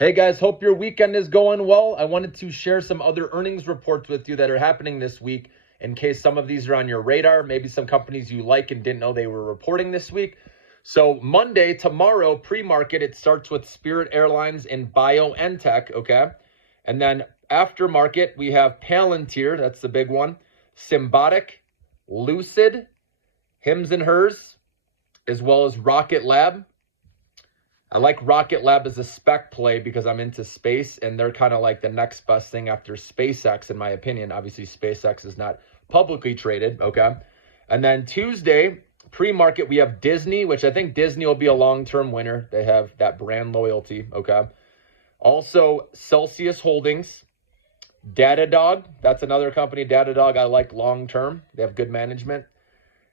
Hey guys, hope your weekend is going well. I wanted to share some other earnings reports with you that are happening this week in case some of these are on your radar, maybe some companies you like and didn't know they were reporting this week. So Monday, tomorrow, pre-market, it starts with Spirit Airlines and BioNTech, okay? And then after market, we have Palantir, that's the big one, Symbotic, Lucid, Hims and Hers, as well as Rocket Lab. I like Rocket Lab as a spec play because I'm into space, and they're kind of like the next best thing after SpaceX, in my opinion. Obviously, SpaceX is not publicly traded, okay? And then Tuesday, pre-market, we have Disney, which I think Disney will be a long-term winner. They have that brand loyalty, okay? Also, Celsius Holdings, Datadog, that's another company, Datadog, I like long-term. They have good management.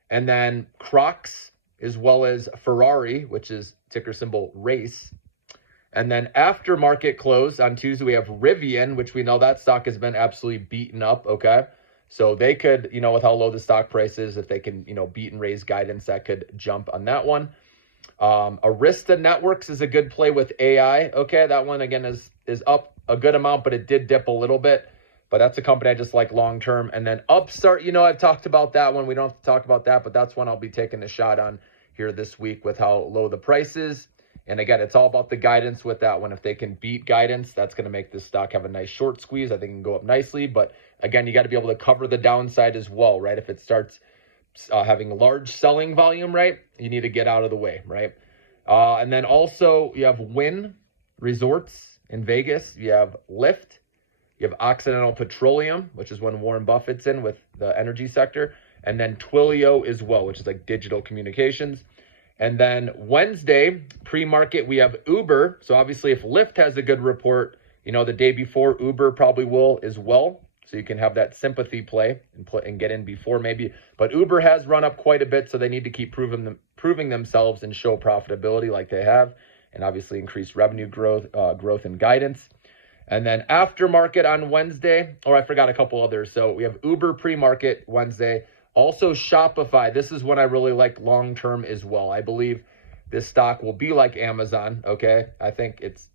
And then Crocs, as well as Ferrari, which is ticker symbol RACE. And then after market close on Tuesday, we have Rivian, which we know that stock has been absolutely beaten up, okay? So they could, with how low the stock price is, if they can, beat and raise guidance, that could jump on that one. Arista Networks is a good play with AI, okay? That one, again, is up a good amount, but it did dip a little bit. But that's a company I just like long-term. And then Upstart, I've talked about that one. We don't have to talk about that, but that's one I'll be taking a shot on here this week with how low the price is. And again, it's all about the guidance with that one. If they can beat guidance, that's going to make this stock have a nice short squeeze. I think it can go up nicely. But again, you got to be able to cover the downside as well, right? If it starts having large selling volume, right, you need to get out of the way, right? And then also you have Wynn Resorts in Vegas. You have Lyft. You have Occidental Petroleum, which is one Warren Buffett's in with the energy sector. And then Twilio as well, which is like digital communications. And then Wednesday, pre-market, we have Uber. So obviously if Lyft has a good report, the day before, Uber probably will as well. So you can have that sympathy play and get in before maybe. But Uber has run up quite a bit, so they need to keep proving themselves and show profitability like they have. And obviously increase revenue growth and guidance. And then aftermarket on Wednesday, I forgot a couple others. So we have Uber pre-market Wednesday. Also Shopify. This is one I really like long-term as well. I believe this stock will be like Amazon, okay? I think it's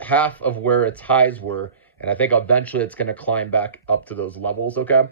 half of where its highs were. And I think eventually it's going to climb back up to those levels, okay?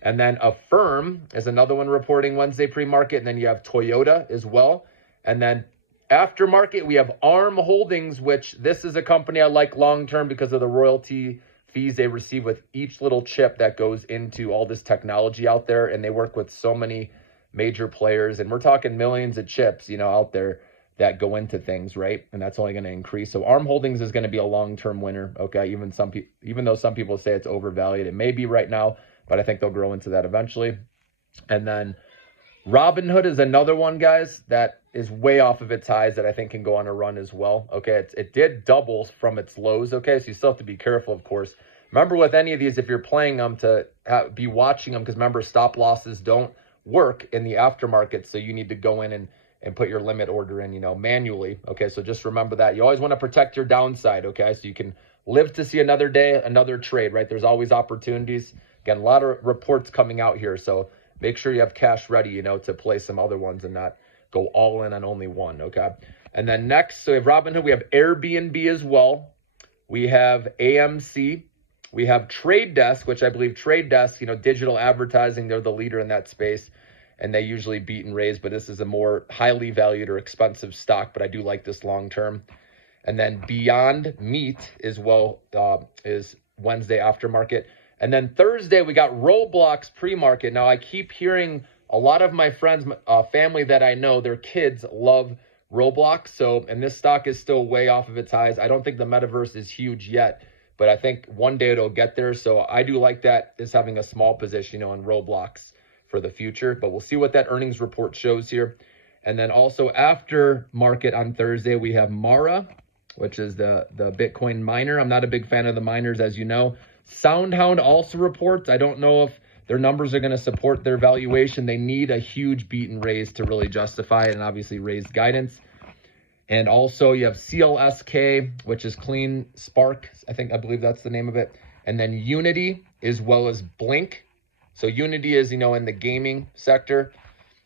And then Affirm is another one reporting Wednesday pre-market. And then you have Toyota as well. And then aftermarket, we have ARM Holdings, which this is a company I like long-term because of the royalty fees they receive with each little chip that goes into all this technology out there. And they work with so many major players. And we're talking millions of chips, out there that go into things, right? And that's only going to increase. So ARM Holdings is going to be a long-term winner, okay? Even though some people say it's overvalued, it may be right now, but I think they'll grow into that eventually. And then Robinhood is another one, guys, that is way off of its highs that I think can go on a run as well. Okay, it did double from its lows. Okay, so you still have to be careful, of course. Remember with any of these, if you're playing them, to be watching them, because remember, stop losses don't work in the aftermarket, so you need to go in and put your limit order in, manually. Okay, so just remember that. You always want to protect your downside, okay, so you can live to see another day, another trade, right? There's always opportunities. Again, a lot of reports coming out here, so make sure you have cash ready, to play some other ones and not go all in on only one, okay? And then next, so we have Robinhood, we have Airbnb as well. We have AMC. We have Trade Desk, which I believe Trade Desk, digital advertising, they're the leader in that space. And they usually beat and raise, but this is a more highly valued or expensive stock, but I do like this long term. And then Beyond Meat as well is Wednesday aftermarket. And then Thursday, we got Roblox pre-market. Now, I keep hearing a lot of my friends, family that I know, their kids love Roblox. And this stock is still way off of its highs. I don't think the metaverse is huge yet, but I think one day it'll get there. So I do like that as having a small position, in Roblox for the future. But we'll see what that earnings report shows here. And then also after market on Thursday, we have Mara, which is the Bitcoin miner. I'm not a big fan of the miners, as you know. SoundHound also reports. I don't know if their numbers are going to support their valuation. They need a huge beat and raise to really justify it, and obviously raise guidance. And also you have CLSK, which is Clean Spark. I believe that's the name of it. And then Unity, as well as Blink. So Unity is, in the gaming sector.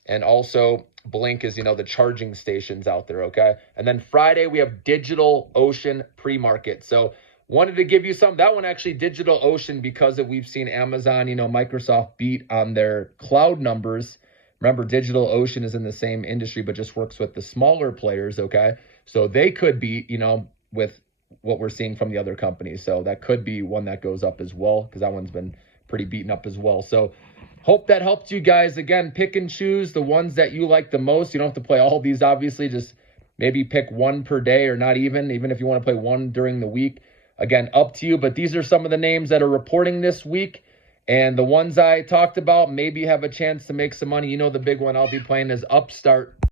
And also Blink is, the charging stations out there, okay? And then Friday, we have DigitalOcean pre-market. So wanted to give you some. That one actually, DigitalOcean, because we've seen Amazon, Microsoft beat on their cloud numbers. Remember, DigitalOcean is in the same industry, but just works with the smaller players, okay? So they could beat, with what we're seeing from the other companies. So that could be one that goes up as well, because that one's been pretty beaten up as well. So hope that helped you guys. Again, pick and choose the ones that you like the most. You don't have to play all these, obviously. Just maybe pick one per day, or not even if you want to play one during the week. Again, up to you. But these are some of the names that are reporting this week. And the ones I talked about maybe have a chance to make some money. The big one I'll be playing is Upstart.